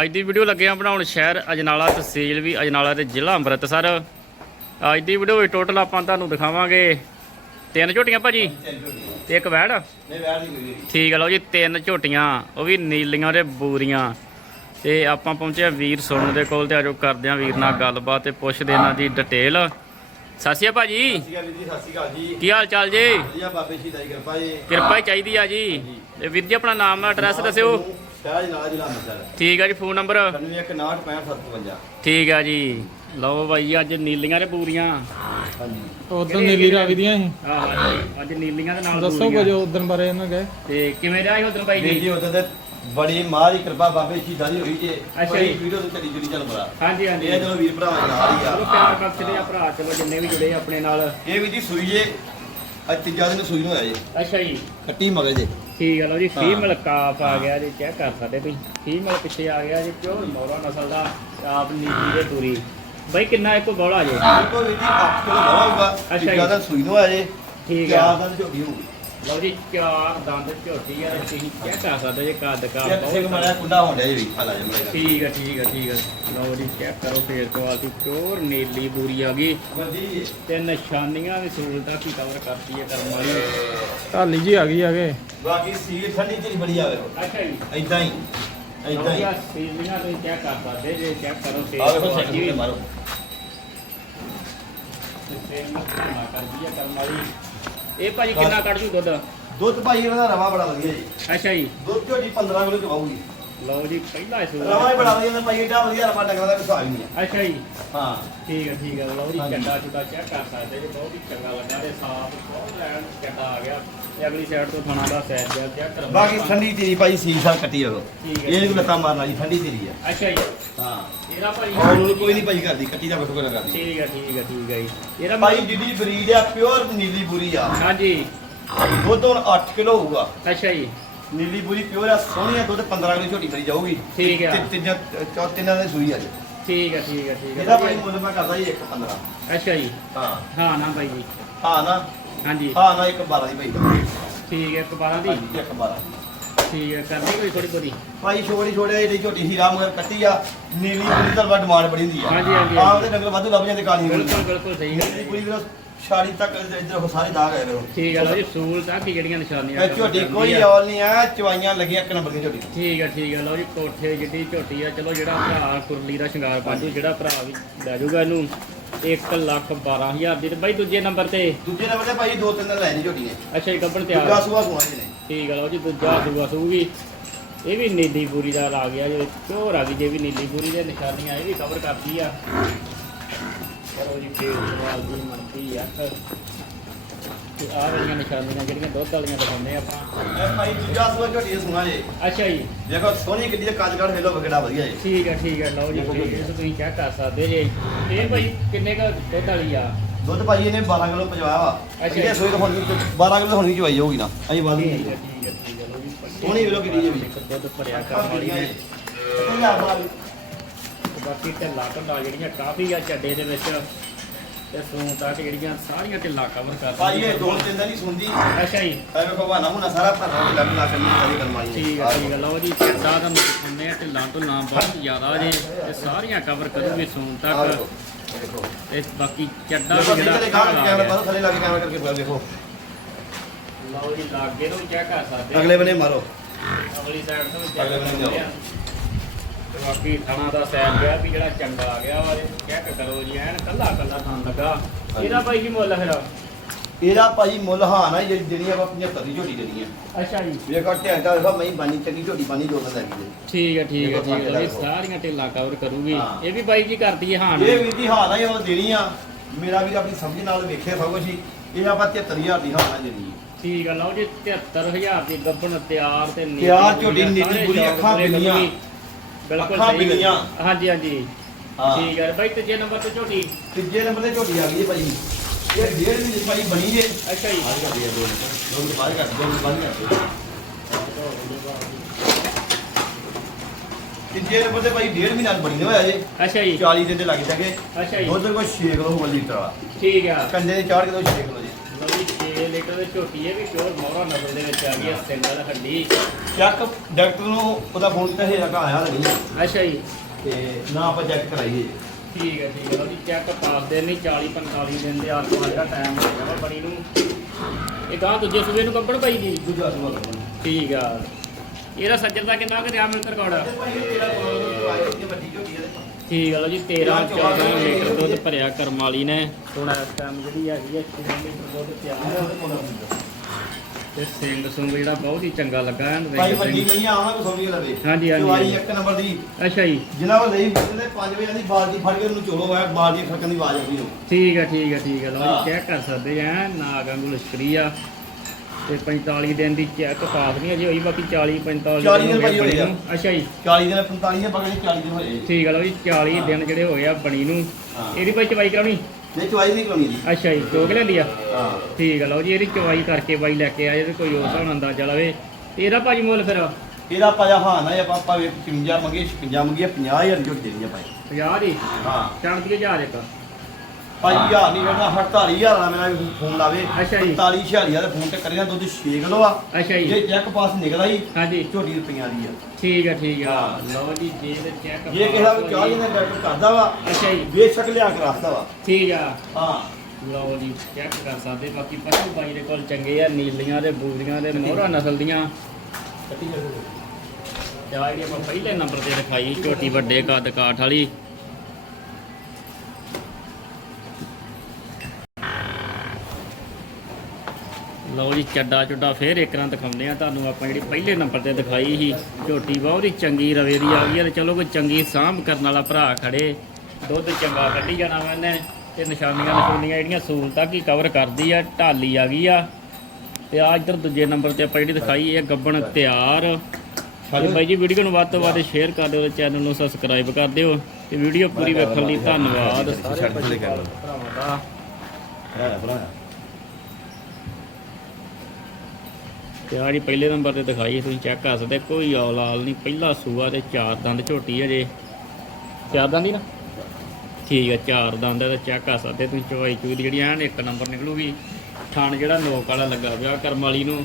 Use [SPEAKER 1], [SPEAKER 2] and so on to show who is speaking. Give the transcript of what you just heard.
[SPEAKER 1] ਅੱਜ ਦੀ ਵੀਡੀਓ ਲੱਗੇ ਆ ਬਣਾਉਣ ਸ਼ਹਿਰ ਅਜਨਾਲਾ ਤਹਿਸੀਲ ਵੀ ਅਜਨਾਲਾ ਤੇ ਜ਼ਿਲ੍ਹਾ ਅੰਮ੍ਰਿਤਸਰ। ਅੱਜ ਦੀ ਵੀਡੀਓ ਵਿੱਚ ਟੋਟਲ ਆਪਾਂ ਤੁਹਾਨੂੰ ਦਿਖਾਵਾਂਗੇ ਤਿੰਨ ਝੋਟੀਆਂ ਭਾਜੀ। ਤੇ ਇੱਕ ਵੈੜ? ਠੀਕ ਹੈ ਲਓ ਜੀ ਤਿੰਨ ਝੋਟੀਆਂ ਉਹ ਵੀ ਨੀਲੀਆਂ ਤੇ ਬੂਰੀਆਂ। ਤੇ ਆਪਾਂ ਪਹੁੰਚੇ ਆ ਵੀਰ ਸੋਨੂ ਦੇ ਕੋਲ ਤੇ ਆਜੋ ਕਰਦੇ ਆ ਵੀਰ ਨਾਲ ਗੱਲਬਾਤ ਤੇ ਪੁੱਛਦੇ ਇਹਨਾਂ ਦੀ ਡਿਟੇਲ ਅਕਾਲ ਭਾਜੀ। ਕੀ ਹਾਲ ਚਾਲ ਜੀ?
[SPEAKER 2] ਦੀ ਕਿਰਪਾ
[SPEAKER 1] ਹੀ ਚਾਹੀਦੀ ਆ ਜੀ। ਤੇ ਵੀਰ ਜੀ ਆਪਣਾ ਨਾਮ ਐਡਰੈਸ ਦੱਸਿਓ।
[SPEAKER 2] ਸ਼ਹਿਰ ਨਾਲ ਜ਼ਿਲ੍ਹਾ ਅੰਮ੍ਰਿਤਸਰ
[SPEAKER 1] ਠੀਕ ਆ ਜੀ ਫੋਨ ਨੰਬਰ
[SPEAKER 2] 916557
[SPEAKER 1] ਠੀਕ ਆ ਜੀ। ਲਓ ਬਾਈ ਅੱਜ ਨੀਲੀਆਂ ਤੇ ਪੂਰੀਆਂ।
[SPEAKER 2] ਹਾਂਜੀ।
[SPEAKER 3] ਉਦੋਂ ਨੀਲੀ ਰਾਵੀ ਦੀਆਂ ਸੀ।
[SPEAKER 1] ਆਹ ਅੱਜ ਨੀਲੀਆਂ ਦੇ ਨਾਲ
[SPEAKER 3] ਦੱਸੋ ਕੁਝ ਉਦੋਂ ਬਾਰੇ ਇਹਨਾਂ ਗਏ
[SPEAKER 1] ਤੇ ਕਿਵੇਂ ਰਿਹਾ ਸੀ ਉਦੋਂ ਬਾਈ
[SPEAKER 2] ਜੀ?
[SPEAKER 1] ਜੀ
[SPEAKER 2] ਉਦੋਂ ਤੇ ਬੜੀ ਮਾਰੀ ਕਿਰਪਾ ਬਾਬੇ ਸ਼ਹੀਦਾਂ ਦੀ ਹੋਈ ਜੀ
[SPEAKER 1] ਅੱਛਾ ਜੀ।
[SPEAKER 2] ਵੀਡੀਓ ਤੇ ਚੱਲੀ ਜੁੜੀ ਚੱਲ ਬੜਾ
[SPEAKER 1] ਹਾਂਜੀ ਹਾਂਜੀ।
[SPEAKER 2] ਇਹ ਜਦੋਂ ਵੀਰ ਭਰਾਵਾਂ ਨਾਲ ਹੀ
[SPEAKER 1] ਚਲੋ
[SPEAKER 2] ਆ।
[SPEAKER 1] ਪਿਆਰ ਬਖਸ਼ਦੇ ਆ ਭਰਾ ਚਲੋ ਜਿੰਨੇ ਵੀ ਜੁੜੇ ਆਪਣੇ ਨਾਲ।
[SPEAKER 2] ਇਹ ਵੀ ਜੀ ਸੂਈ ਜੇ ਅੱਜ ਤੀਜਾ ਦਿਨ ਸੂਈ ਨੂੰ ਹੋਇਆ ਜੀ।
[SPEAKER 1] ਅੱਛਾ ਜੀ।
[SPEAKER 2] ਕੱਟੀ ਮਗਰ ਜੇ।
[SPEAKER 1] ਠੀਕ ਆ ਲਓ ਜੀ। ਫੀਮੇਲ ਕਾਫ ਆ ਗਿਆ ਜੀ ਚੈੱਕ ਕਰ ਸਕਦੇ ਤੁਸੀਂ। ਫੀਮੇਲ ਪਿੱਛੇ ਆ ਗਿਆ ਜੀ ਪਿਓਰ ਮੋਰਾ ਨਸਲ ਦਾ ਕਾਫ ਨੀਲੀ ਦੇ ਪੂਰੀ ਬਾਈ ਕਿੰਨਾ ਇੱਕ ਬੋਲਾ ਜੇ?
[SPEAKER 2] ਦੇਖੋ ਵੀਰ ਜੀ 8 ਕਿਲੋ ਦਵਾ ਹੋਊਗਾ।
[SPEAKER 1] ਅੱਛਾ ਜੀ।
[SPEAKER 2] ਤੀਜਾ ਦਿਨ ਸੂਈ ਨੂੰ ਹੋਇਆ ਜੇ।
[SPEAKER 1] ਠੀਕ ਆ।
[SPEAKER 2] ਚਾਰ ਦਿਨ ਝੋਟੀ ਹੋਊਗੀ।
[SPEAKER 1] ਲਓ ਜੀ ਚਾਰ ਦੰਦ ਝੋਟੀ ਆ ਤੇ ਤੁਸੀਂ ਚੈੱਕ ਕਰ ਸਕਦੇ ਜੇ ਕੱਦ ਕਾ
[SPEAKER 2] ਇਹ ਕਿਸੇ ਮਾਰਿਆ ਕੁੰਡਾ ਹੁੰਦਾ ਜੀ ਹਾਲਾ ਜੇ ਮੜੇਗਾ
[SPEAKER 1] ਠੀਕ ਆ ਠੀਕ ਆ ਠੀਕ ਆ। ਲਓ ਜੀ ਚੈੱਕ ਕਰੋ ਫੇਰ ਕੁਆਲਿਟੀ ਪਿਓਰ ਨੀਲੀ ਬੂਰੀ ਆ ਗਈ।
[SPEAKER 2] ਵਧੀਆ
[SPEAKER 1] ਤੇ ਨਿਸ਼ਾਨੀਆਂ ਵੀ ਸਹੂਲਤਾਂ ਕੀ ਕਵਰ ਕਰਦੀ ਹੈ ਕਰਮ ਵਾਲੀ?
[SPEAKER 3] ਢਾਲੀ ਜੀ ਆ ਗਈ ਆਗੇ
[SPEAKER 2] ਬਾਕੀ ਸੀਲ ਠੰਡੀ ਤੇਰੀ ਬੜੀ ਆਵੇ
[SPEAKER 1] ਅੱਛਾ ਜੀ।
[SPEAKER 2] ਐਦਾਂ ਹੀ ਐਦਾਂ ਹੀ।
[SPEAKER 1] ਵਧੀਆ ਸੀਜ਼ਨਾਂ ਤੁਸੀਂ ਚੈੱਕ ਕਰ ਸਕਦੇ ਜੇ ਚੈੱਕ ਕਰੋ ਤੇ
[SPEAKER 2] ਆ ਵੇਖੋ ਸੱਜੀ ਵੀ। ਮਾਰੋ
[SPEAKER 1] ਨਾ ਕਰਦੀ ਕਰਮ ਵਾਲੀ। ਇਹ ਭਾਜੀ ਕਿੰਨਾ ਕੱਢ ਜੂ ਦੁੱਧ?
[SPEAKER 2] ਦੁੱਧ ਭਾਈ ਇਹਨਾਂ ਦਾ ਰਵਾ ਬੜਾ ਵਧੀਆ ਜੀ।
[SPEAKER 1] ਅੱਛਾ ਜੀ।
[SPEAKER 2] ਦੁੱਧ ਝੋਟੀ 15 ਕਿਲੋ ਚਵਾਉਗੀ
[SPEAKER 1] ਲਓ ਜੀ ਪਹਿਲਾ ਸੂਰ
[SPEAKER 2] ਰਵਾ ਹੀ ਬੜਾ ਵਧੀਆ ਭਾਈ ਏਡਾ ਵਧੀਆ ਰਵਾ ਡੰਗਰਾਂ ਦਾ ਹਿਸਾਬ ਹੀ ਨਹੀਂ
[SPEAKER 1] ਅੱਛਾ ਜੀ।
[SPEAKER 2] ਹਾਂ।
[SPEAKER 1] ਠੀਕ ਹੈ ਠੀਕ ਹੈ ਲਓ ਜੀ
[SPEAKER 2] ਹਾਂਜੀ।
[SPEAKER 1] ਚੱਡਾ ਚੁੱਡਾ ਚੈੱਕ ਕਰ ਸਕਦੇ ਜੀ। ਬਹੁਤ ਹੀ ਚੰਗਾ ਲੱਗਾ। ਤੇ ਸਾਫ਼ ਬਹੁਤ ਲੈਣ ਚੱਡਾ ਆ ਗਿਆ। ਤੇ ਅਗਲੀ ਸਾਈਡ ਤੋਂ ਥਾਣਾ ਦਾ ਸਾਈਜ਼ ਜਿਆ ਚੈੱਕ ਕਰੋ
[SPEAKER 2] ਬਾਕੀ ਠੰਡੀ ਤੇਰੀ ਭਾਈ ਸੀਸਾ ਕੱਟੀ ਹੋਵੇ
[SPEAKER 1] ਠੀਕ ਹੈ।
[SPEAKER 2] ਇਹ ਨਹੀਂ ਲੱਤਾਂ ਮਾਰਨ ਵਾਲੀ ਠੰਡੀ ਤੇਰੀ ਆ।
[SPEAKER 1] ਅੱਛਾ ਜੀ।
[SPEAKER 2] ਹਾਂ।
[SPEAKER 1] ਇਹਦਾ ਭਾਜੀ
[SPEAKER 2] ਹੋਰ ਕੋਈ ਨਹੀਂ ਭਾਈ ਕਰਦੀ ਕੱਟੀ ਦਾ ਕਿਹੜਾ ਕਰਦੀ।
[SPEAKER 1] ਠੀਕ ਹੈ ਠੀਕ ਹੈ ਠੀਕ ਹੈ ਜੀ। ਇਹਦਾ
[SPEAKER 2] ਭਾਈ ਜਿੱਡੀ ਬਰੀਡ ਆ ਪਿਓਰ ਨੀਲੀ ਬੁਰੀ ਆ।
[SPEAKER 1] ਹਾਂਜੀ।
[SPEAKER 2] ਦੁੱਧ ਹੁਣ 8 ਕਿਲੋ ਹੋਊਗਾ।
[SPEAKER 1] ਅੱਛਾ ਜੀ।
[SPEAKER 2] ਨੀਲੀ ਬੁਰੀ ਪਿਓਰ ਆ ਸੋਹਣੀ ਆ ਦੁੱਧ 15 ਕਿਲੋ ਝੋਟੀ ਫਰੀ ਜਾਊਗੀ।
[SPEAKER 1] ਠੀਕ ਆ।
[SPEAKER 2] ਤੇ ਤਿੰਨ ਚੌ ਤਿੰਨਾਂ ਦੇ ਸੂਈ ਆ ਜੀ।
[SPEAKER 1] ਠੀਕ ਹੈ ਠੀਕ ਹੈ ਠੀਕ ਹੈ।
[SPEAKER 2] ਇਹਦਾ ਭਾਈ ਮੁੱਲ ਮੈਂ ਕਰਦਾ ਜੀ 1 15
[SPEAKER 1] ਅੱਛਾ ਜੀ।
[SPEAKER 2] ਹਾਂ।
[SPEAKER 1] ਹਾਂ ਨਾ ਬਾਈ ਜੀ।
[SPEAKER 2] ਹਾਂ ਨਾ।
[SPEAKER 1] ਹਾਂਜੀ।
[SPEAKER 2] ਹਾਂ ਨਾ 1 12 ਦੀ ਭਾਈ
[SPEAKER 1] ਠੀਕ ਹੈ ਇੱਕ ਬਾਰਾਂ ਦੀ?
[SPEAKER 2] ਹਾਂਜੀ 1 12
[SPEAKER 1] ਠੀਕ ਹੈ ਕਰਨੀ ਕੋਈ ਥੋੜੀ ਬੋਦੀ
[SPEAKER 2] ਭਾਈ ਛੋਟੀ ਛੋਟੇ ਜਿਹੜੀ ਝੋਟੀ ਹੀਰਾ ਮਗਰ ਕੱਟੀ ਆ ਨੀਲੀ ਪੂਰੀ ਦਾ ਡਿਮਾਂਡ ਬੜੀ ਹੁੰਦੀ ਆ।
[SPEAKER 1] ਹਾਂਜੀ, ਹਾਂਜੀ, ਹਾਂਜੀ।
[SPEAKER 2] ਉਹਦੇ ਡੰਗਰ ਵਾਧੂ ਲੱਭ ਜਾਂਦੇ ਕਾਲੀ
[SPEAKER 1] ਬਿਲਕੁਲ ਬਿਲਕੁਲ ਸਹੀ ਹੈ।
[SPEAKER 2] ਨੀਲੀ ਪੂਰੀ ਵੀਰੋ ਛਾੜੀ ਤੱਕ ਇੱਧਰ ਉਹ ਸਾਰੇ ਦਾਗ ਆਏ ਵੇ
[SPEAKER 1] ਠੀਕ ਹੈ ਲਓ ਜੀ ਸੂਲ ਤੱਕ ਹੀ ਜਿਹੜੀਆਂ ਨਿਸ਼ਾਨੀਆਂ
[SPEAKER 2] ਇਹ ਝੋਟੀ ਕੋਈ ਔਲ ਨਹੀਂ ਆ ਚਵਾਈਆਂ ਲੱਗੀਆਂ ਇੱਕ ਨੰਬਰ ਦੀ ਝੋਟੀ
[SPEAKER 1] ਠੀਕ ਹੈ ਠੀਕ ਹੈ ਲਓ ਜੀ ਕੋਠੇ ਜਿੱਡੀ ਝੋਟੀ ਆ ਚਲੋ ਜਿਹੜਾ ਭਰਾ ਕੁਰਲੀ ਦਾ ਸ਼ਿੰਗਾਰ ਪਾਜੂ ਜਿਹੜਾ ਭਰਾ ਵੀ ਲੈ ਜਾਊਗਾ ਇਹਨੂੰ। 1 ਲੱਖ 12000 ਦੀ ਤੇ ਬਾਈ ਦੂਜੇ ਨੰਬਰ ਤੇ।
[SPEAKER 2] ਦੂਜੇ ਨੰਬਰ ਤੇ ਭਾਈ ਦੋ ਤਿੰਨ ਲੈ ਜੀ ਝੋਟੀ ਨੇ
[SPEAKER 1] ਅੱਛਾ ਜੀ ਗੱਬਣ
[SPEAKER 2] ਦੂਜਾ
[SPEAKER 1] ਤਿਆਰ
[SPEAKER 2] ਸੂਆ ਸੁਆ ਜੀ ਨੇ।
[SPEAKER 1] ਠੀਕ ਹੈ ਲਓ ਜੀ ਦੂਜਾ ਦੂਆ ਸੂਗੀ। ਇਹ ਵੀ ਨੀਲੀ ਪੂਰੀ ਦਾ ਆ ਗਿਆ ਜੇ ਚੋਰ ਆ ਗਈ ਜੇ ਵੀ ਨੀਲੀ ਪੂਰੀ ਦੇ ਨਿਸ਼ਾਨੀਆਂ ਇਹ ਵੀ ਕਵਰ ਕਰਦੀ ਆ। ਚਲੋ ਜੀ ਫੇਰ ਸਵਾਲ ਦੀ ਮੰਨਦੀ ਆ। ਤੇ ਆਹ ਵਾਲੀਆਂ ਨਿਸ਼ਾਨੀਆਂ ਜਿਹੜੀਆਂ ਦੁੱਧ ਵਾਲੀਆਂ ਦਿਖਾਉਂਦੇ ਆਪਾਂ।
[SPEAKER 2] ਇਹ ਭਾਈ ਦੂਜਾ ਸੂਆ ਝੋਟੀ ਸੁਣਾ ਜੇ।
[SPEAKER 1] ਅੱਛਾ ਜੀ।
[SPEAKER 2] ਦੇਖੋ ਸੋਹਣੀ ਗੱਡੀ ਦਾ ਕੱਜ ਕੱਢ ਵੇਲੋ ਕਿਹੜਾ ਵਧੀਆ ਜੀ।
[SPEAKER 1] ਠੀਕ ਹੈ ਠੀਕ ਹੈ ਲਓ ਜੀ
[SPEAKER 2] ਜੀ।
[SPEAKER 1] ਫੇਰ ਤੁਸੀਂ ਚੈੱਕ ਕਰ ਸਕਦੇ ਜੇ। ਇਹ ਭਾਈ ਕਿੰਨੇ ਦਾ ਦੁੱਧ ਵਾਲੀ ਆ?
[SPEAKER 2] ਦੁੱਧ ਭਾਈ ਇਹਨੇ 12 ਕਿਲੋ ਪਜਵਾਇਆ ਵਾ।
[SPEAKER 1] ਅੱਛਾ
[SPEAKER 2] ਇਹ ਸੋਈ ਤਾਂ ਹੁਣ 12 ਕਿਲੋ ਹੁਣ ਵੀ ਚਵਾਈ ਜਾਊਗੀ ਨਾ। ਅਸੀਂ ਵੱਧ
[SPEAKER 1] ਠੀਕ ਹੈ ਠੀਕ ਹੈ ਠੀਕ ਹੈ ਲਓ ਜੀ
[SPEAKER 2] ਸੋਹਣੀ ਵੇਲੋ ਹੈ ਵੀ।
[SPEAKER 1] ਇੱਕ ਦੁੱਧ ਭਰਿਆ ਕਰਨ ਵਾਲੀ ਨੇ ਬਾਕੀ ਢਿੱਲਾ ਢੱਡਾ ਜਿਹੜੀਆਂ ਕਾਫੀ ਆ ਚੱਡੇ ਦੇ ਵਿੱਚ। ਤੇ ਸੂੰ ਤੱਕ ਜਿਹੜੀਆਂ ਸਾਰੀਆਂ ਢਿੱਲਾ ਕਵਰ ਕਰ
[SPEAKER 2] ਭਾਈ ਇਹ ਦੋ ਤਿੰਨ ਦਿਨ ਹੀ ਸੁਣਦੀ।
[SPEAKER 1] ਅੱਛਾ ਜੀ।
[SPEAKER 2] ਐ ਵੇਖੋ ਬਹਾਨਾ ਹੁਣਾ ਸਾਰਾ ਭਰਨਾ ਵੀ ਲੱਗ ਲਾ ਕਰਨੀ ਸਾਰੀ ਕਰਮਾਈ
[SPEAKER 1] ਠੀਕ ਹੈ ਠੀਕ ਹੈ ਲਓ ਜੀ ਚੱਡਾ ਤੁਹਾਨੂੰ ਦਿਖਾਉਂਦੇ ਆ ਢਿੱਲਾਂ ਢੁੱਲਾਂ ਬਹੁਤ ਜ਼ਿਆਦਾ ਜੇ ਤੇ ਸਾਰੀਆਂ ਕਵਰ ਕਰੂਗੀ ਸੂਨ ਤੱਕ। ਤੇ ਬਾਕੀ ਚੱਡਾ ਵੀ
[SPEAKER 2] ਜਿਹੜਾ ਕੈਮਰਾ। ਬਾਹਰ ਥੱਲੇ ਲਾ ਕੇ ਕੈਮਰਾ ਕਰਕੇ ਫਿਰ ਦੇਖੋ।
[SPEAKER 1] ਲਓ ਜੀ ਲਾਗੇ ਤੋਂ ਚੈੱਕ ਕਰ ਸਕਦੇ।
[SPEAKER 2] ਅਗਲੇ ਬੰਨੇ ਮਾਰੋ।
[SPEAKER 1] ਅਗਲੀ ਸਾਈਡ ਤੋਂ
[SPEAKER 2] ਅਗਲੇ ਬੰਨੇ
[SPEAKER 1] ਚੈੱਕ
[SPEAKER 2] ਜਾਓ।
[SPEAKER 1] ਬਾਕੀ ਥਣਾ ਦਾ ਸੈਨ ਗਿਆ ਵੀ ਜਿਹੜਾ ਚੰਗਾ ਆ ਗਿਆ ਵਾ ਚੈੱਕ ਕਰੋ ਜੀ ਐਨ ਕੱਲਾ ਕੱਲਾ ਥਣ ਲੱਗਾ। ਇਹਦਾ ਬਾਈ ਕੀ ਮੁੱਲ ਫਿਰ?
[SPEAKER 2] ਇਹਦਾ ਭਾਈ ਮੁੱਲ ਹਾਂ ਨਾ ਜਿਹੜੀ ਜਿਹੜੀ ਆਪਾਂ 75 ਦੀ ਝੋਟੀ ਦੇਣੀ ਹੈ
[SPEAKER 1] ਅੱਛਾ ਜੀ।
[SPEAKER 2] ਵੇਖੋ ਢਿਆਂ ਦਾ ਵੇਖੋ ਮੈਂ ਬਾਨੀ ਚੰਗੀ ਝੋਟੀ ਬਾਨੀ ਦੋ ਦਿਨ ਲੱਗੀ
[SPEAKER 1] ਠੀਕ ਹੈ ਠੀਕ ਹੈ ਠੀਕ ਹੈ ਇਹ। ਸਾਰੀਆਂ ਢਿੱਲਾਂ ਕਵਰ ਕਰੂਗੀ। ਇਹ ਵੀ ਬਾਈ ਜੀ ਕਰਦੀ ਹੈ ਹਾਂ
[SPEAKER 2] ਇਹ ਵੀਰ ਦੀ ਹਾਂ ਨਾ ਹੀ ਉਹ ਦੇਣੀ ਆ। ਮੇਰਾ ਵੀ ਆਪਣੀ ਸਮਝ ਨਾਲ ਵੇਖਿਆ ਸਭ ਹੀ। ਇਹ ਆਪਾਂ 73000 ਦੀ ਹਾਂ ਨਾ ਦੇਣੀ
[SPEAKER 1] ਠੀਕ ਹੈ ਲਓ ਜੀ 73000 ਦੀ ਗੱਬਣ ਤਿਆਰ ਤੇ ਨੀਲੀ
[SPEAKER 2] ਤਿਆਰ ਝੋਟੀ,
[SPEAKER 1] ਆ, ਸਾਰੇ
[SPEAKER 2] ਪੂਰੀ, ਅੱਖਾਂ ਬਿੱਲੀਆਂ।
[SPEAKER 1] ਬਿਲਕੁਲ ਸਹੀ। ਹਾਂਜੀ ਹਾਂਜੀ।
[SPEAKER 2] ਹਾਂ।
[SPEAKER 1] ਠੀਕ ਹੈ ਬਾਈ ਤੀਜੇ ਨੰਬਰ ਤੇ ਝੋਟੀ।
[SPEAKER 2] ਤੀਜੇ ਨੰਬਰ ਤੇ ਝੋਟੀ ਆ ਗਈ ਹੈ ਭਾਈ। ਇਹ ਡੇਢ ਮਹੀਨੇ ਭਾਈ ਬਣੀ ਜੇ।
[SPEAKER 1] ਅੱਛਾ ਜੀ।
[SPEAKER 2] ਬਾਹਰ ਕਰ ਦਿਆ ਦੋ ਮਿੰਟ ਦੋ ਮਿੰਟ ਬਾਹਰ ਕਰ ਦੋ ਮਿੰਟ ਬਾਹਰ ਕਰ ਦਿਓ। ਤੀਜੇ ਨੰਬਰ ਤੇ ਭਾਈ ਡੇਢ ਮਹੀਨਾ ਬਣੀ ਹੋਇਆ ਜੇ।
[SPEAKER 1] ਅੱਛਾ ਜੀ।
[SPEAKER 2] 40 ਦਿਨ ਦੇ ਲੱਗ ਜਾਗੇ।
[SPEAKER 1] ਅੱਛਾ ਜੀ।
[SPEAKER 2] ਦੁੱਧ ਕੋਈ 6 ਕਿਲੋ ਹੋ ਲੀਟਰ ਆ
[SPEAKER 1] ਠੀਕ ਆ।
[SPEAKER 2] ਕੰਡੇ ਦੇ 4 ਕਿਲੋ 6 ਕਿਲੋ ਜੀ।
[SPEAKER 1] ਲਓ ਜੀ 6 ਲੀਟਰ ਦੇ ਤੇ ਝੋਟੀ ਇਹ ਵੀ ਪਿਓਰ ਮੋਹਰਾ ਨਸਲ ਦੇ ਵਿੱਚ ਆ ਗਈ ਹੈ ਸਿੰਗਲ ਹੱਡੀ।
[SPEAKER 2] ਚੱਕ ਡਾਕਟਰ ਨੂੰ ਉਹਦਾ ਫੋਨ ਕੀਤਾ ਹੈ ਕਿ ਆਇਆ ਨਹੀਂ
[SPEAKER 1] ਅੱਛਾ ਜੀ।
[SPEAKER 2] ਤੇ ਨਾ ਆਪਾਂ ਚੈੱਕ ਕਰਾਈਏ।
[SPEAKER 1] ਠੀਕ ਹੈ ਠੀਕ ਹੈ। ਲਓ ਜੀ ਚੈੱਕ ਪਾਸ ਦੇ ਨਹੀਂ 40 45 ਦਿਨ ਦੇ ਆਸ-ਪਾਸ ਦਾ ਟਾਈਮ ਹੋ ਗਿਆ ਵਾ ਬੜੀ ਨੂੰ। ਇਹ ਗਾਂ ਦੂਜੇ ਸੂਬੇ ਨੂੰ ਕੱਪੜ ਪਾਈ ਜੀ
[SPEAKER 2] ਦੂਜਾ ਸੁਭਾ ਕਰਨਾ
[SPEAKER 1] ਠੀਕ ਆ। ਇਹਦਾ ਸੱਜਰ ਦਾ ਕਿੰਨਾ ਕਰਿਆ ਮਿਲਕ ਰਿਕਾਰਡ ਠੀਕ ਆ ਲਓ ਜੀ 13 14 ਲੀਟਰ ਦੁੱਧ ਭਰਿਆ ਕਰਮ ਵਾਲੀ ਨੇ। ਹੁਣ ਇਸ ਟਾਈਮ ਜਿਹੜੀ ਹੈਗੀ ਹੈ 6 ਲੀਟਰ ਦੁੱਧ ਤਿਆਰ ਆ। ਤੇ ਸਿੰਘ ਸੁੰਗ ਜਿਹੜਾ ਬਹੁਤ ਹੀ ਚੰਗਾ ਲੱਗਾ ਹੈ
[SPEAKER 2] ਭਾਈ ਵੱਡੀ ਨਹੀਂ ਆਵਾਂ ਸਮਝ ਲਵੇ
[SPEAKER 1] ਹਾਂਜੀ, ਹਾਂਜੀ।
[SPEAKER 2] ਚਵਾਈ ਇੱਕ ਨੰਬਰ ਦੀ।
[SPEAKER 1] ਅੱਛਾ ਜੀ।
[SPEAKER 2] ਜਿਨ੍ਹਾਂ ਕੋਲ ਨਹੀਂ ਬੁੱਝਦੇ 5 ਵਜੇ ਦੀ ਬਾਲਟੀ ਫੜ ਕੇ ਉਹਨੂੰ ਚੋਲੋ ਆਇਆ ਬਾਲਟੀ ਖੜਕਣ ਦੀ ਆਵਾਜ਼ ਆਉਂਦੀ ਨੂੰ
[SPEAKER 1] ਠੀਕ ਹੈ ਠੀਕ ਹੈ ਠੀਕ ਹੈ
[SPEAKER 2] ਹਾਂ।
[SPEAKER 1] ਜੀ ਚੈੱਕ ਕਰ ਸਕਦੇ ਆ ਨਾਗ ਵਾਂਗੂ ਲਸ਼ਕਰੀ ਆ। ਤੇ 45 ਦਿਨ ਦੀ ਚੈੱਕ ਪਾਸ ਨਹੀਂ ਅਜੇ ਹੋਈ ਬਾਕੀ 40 45
[SPEAKER 2] 40 ਦਿਨ
[SPEAKER 1] ਹੋ ਗਏ
[SPEAKER 2] ਭਾਈ ਹੋਏ
[SPEAKER 1] ਬਣੀ
[SPEAKER 2] ਆ।
[SPEAKER 1] ਨੂੰ। ਅੱਛਾ ਜੀ।
[SPEAKER 2] 40 ਦਿਨ 45 ਦਿਨ ਪਕੜੇ 40 ਦਿਨ ਹੋਏ
[SPEAKER 1] ਠੀਕ ਹੈ ਲਓ ਜੀ 40 ਦਿਨ ਜਿਹੜੇ ਹੋਏ ਆ ਬਣੀ ਨੂੰ। ਇਹਦੀ ਭਾਈ ਚਵਾਈ ਕਰਾਉਣੀ?
[SPEAKER 2] ਨਹੀਂ ਚਵਾਈ ਨਹੀਂ ਕਰਾਉਣੀ ਦੀ
[SPEAKER 1] ਅੱਛਾ ਜੀ ਚੋਕ ਲੈਂਦੀ ਆ?
[SPEAKER 2] ਹਾਂ।
[SPEAKER 1] ਠੀਕ ਹੈ ਲਓ ਜੀ ਇਹਦੀ ਚਵਾਈ ਕਰਕੇ ਬਾਈ ਲੈ ਕੇ ਆਏ ਤੇ ਕੋਈ ਹੋਰ ਹਿਸਾਬ ਨਾਲ ਅੰਦਾਜ਼ਾ ਲਵੇ। ਤੇ ਇਹਦਾ ਭਾਜੀ ਮੁੱਲ ਫਿਰ?
[SPEAKER 2] ਇਹਦਾ ਪਾਜਾ ਹਾਂ ਨਾ ਆਪਾਂ ਆਪਾਂ 55 ਮੰਗੇ 56 ਮੰਗੇ 50000 ਦੀ ਦੇਣੀ ਆ ਭਾਈ।
[SPEAKER 1] 50 ਦੀ?
[SPEAKER 2] ਹਾਂ।
[SPEAKER 1] ਚਣ ਦੀ ਹਜ਼ਾਰ ਇੱਕ।
[SPEAKER 2] ਭਾਈ ਹਜ਼ਾਰ ਨਹੀਂ ਵੇਖਣਾ 48000 ਦਾ ਮੇਰਾ ਫੋਨ ਲਾਵੇ।
[SPEAKER 1] ਅੱਛਾ ਜੀ।
[SPEAKER 2] 45 ਹਜ਼ਾਰ ਦਾ ਫੋਨ ਤੇ ਕਰੀਆਂ ਦੁੱਧ 6 ਕਿਲੋ ਆ।
[SPEAKER 1] ਅੱਛਾ
[SPEAKER 2] ਜੇ।
[SPEAKER 1] ਜੀ
[SPEAKER 2] ਚੈੱਕ ਪਾਸ ਨਿਕਲਾ ਹੀ
[SPEAKER 1] ਹਾਂਜੀ।
[SPEAKER 2] ਝੋਟੀ ਰੁਪਈਆਂ ਦੀ ਆ।
[SPEAKER 1] ਠੀਕ ਹੈ ਠੀਕ ਹੈ
[SPEAKER 2] ਹਾਂ।
[SPEAKER 1] ਲਓ ਜੀ ਜੇ ਤੇ ਚੈੱਕ
[SPEAKER 2] ਜੇ ਕਿਸੇ ਦਾ ਕੋਈ ਚਾਹ ਜਿਹਨੇ ਡਾਕਟਰ ਕਰਦਾ ਵਾ
[SPEAKER 1] ਅੱਛਾ ਜੀ।
[SPEAKER 2] ਬੇਸ਼ੱਕ ਲਿਆ ਕੇ ਰੱਖਦਾ ਵਾ।
[SPEAKER 1] ਠੀਕ ਆ।
[SPEAKER 2] ਹਾਂ।
[SPEAKER 1] ਲਓ ਜੀ ਚੈੱਕ ਕਰ ਸਕਦੇ ਬਾਕੀ ਪਸ਼ੂ ਬਾਈ ਦੇ ਕੋਲ ਚੰਗੇ ਆ ਨੀਲੀਆਂ ਤੇ ਬੂਰੀਆਂ ਤੇ ਮੋਹਰਾ ਨਸਲ ਦੀਆਂ।
[SPEAKER 2] ਜਾ।
[SPEAKER 1] ਆਹ ਜਿਹੜੀ ਆਪਾਂ ਪਹਿਲੇ ਨੰਬਰ ਤੇ ਦਿਖਾਈ ਝੋਟੀ ਵੱਡੇ ਕੱਦ ਕਾਠ ਵਾਲੀ। ਲਓ ਜੀ ਚੱਡਾ ਚੁੱਡਾ ਫੇਰ ਇੱਕ ਰਾਂ ਦਿਖਾਉਂਦੇ ਆ ਤੁਹਾਨੂੰ ਆਪਾਂ ਜਿਹੜੀ ਪਹਿਲੇ ਨੰਬਰ ਤੇ ਦਿਖਾਈ ਸੀ ਝੋਟੀ ਬਹੁਤ ਹੀ ਚੰਗੀ ਰਵੇ ਦੀ ਆ ਗਈ ਆ ਤੇ ਚਲੋ ਕੋਈ ਚੰਗੀ ਸਾਂਭ ਕਰਨ ਵਾਲਾ ਭਰਾ ਖੜੇ। ਦੁੱਧ ਚੰਗਾ ਕੱਢੀ ਜਾਣਾ ਵਾ ਇਹਨੇ ਤੇ ਨਿਸ਼ਾਨੀਆਂ ਨਿਸ਼ਾਨੀਆਂ ਜਿਹੜੀਆਂ ਸਹੂਲਤਾਂ ਕੀ ਕਵਰ ਕਰਦੀ ਆ ਢਾਲੀ ਆ ਗਈ ਆ। ਤੇ ਆ ਇੱਧਰ ਦੂਜੇ ਨੰਬਰ ਤੇ ਆਪਾਂ ਜਿਹੜੀ ਦਿਖਾਈ ਇਹ ਗੱਬਣ ਤਿਆਰ। ਤੇ ਬਾਈ ਜੀ ਵੀਡੀਓ ਨੂੰ ਵੱਧ ਤੋਂ ਵੱਧ ਸ਼ੇਅਰ ਕਰ ਦਿਓ ਤੇ ਚੈਨਲ ਨੂੰ ਸਬਸਕ੍ਰਾਈਬ ਕਰ ਦਿਓ। ਤੇ ਵੀਡੀਓ ਪੂਰੀ ਵੇਖਣ ਲਈ ਧੰਨਵਾਦ। ਸਾਰੇ
[SPEAKER 2] ਥੱਲੇ ਕਰ।
[SPEAKER 1] ਭਰਾਵਾਂ ਦਾ।
[SPEAKER 2] ਭਰਾਇਆ ਭਰਾਇਆ
[SPEAKER 1] ਤੇ ਆਹ ਜੀ ਪਹਿਲੇ ਨੰਬਰ ਤੇ ਦਿਖਾਈ ਤੁਸੀਂ ਚੈੱਕ ਕਰ ਸਕਦੇ, ਕੋਈ ਔਲਾਲ ਨਹੀਂ, ਪਹਿਲਾ ਸੂਆ ਤੇ ਚਾਰ ਦੰਦ ਝੋਟੀ ਹੈ ਜੇ। ਚਾਰ ਦੰਦ ਹੀ ਨਾ? ਠੀਕ ਹੈ ਚਾਰ ਦੰਦ ਹੈ ਤੇ ਚੈੱਕ ਕਰ ਸਕਦੇ, ਤੁਸੀਂ ਚਵਾਈ ਚੂਈ ਦੀ ਜਿਹੜੀ ਐਨ ਇੱਕ ਨੰਬਰ ਨਿਕਲੂਗੀ। ਥਣ ਜਿਹੜਾ ਨੋਕ ਵਾਲਾ ਲੱਗਾ ਪਿਆ ਕਰਮ ਵਾਲੀ ਨੂੰ।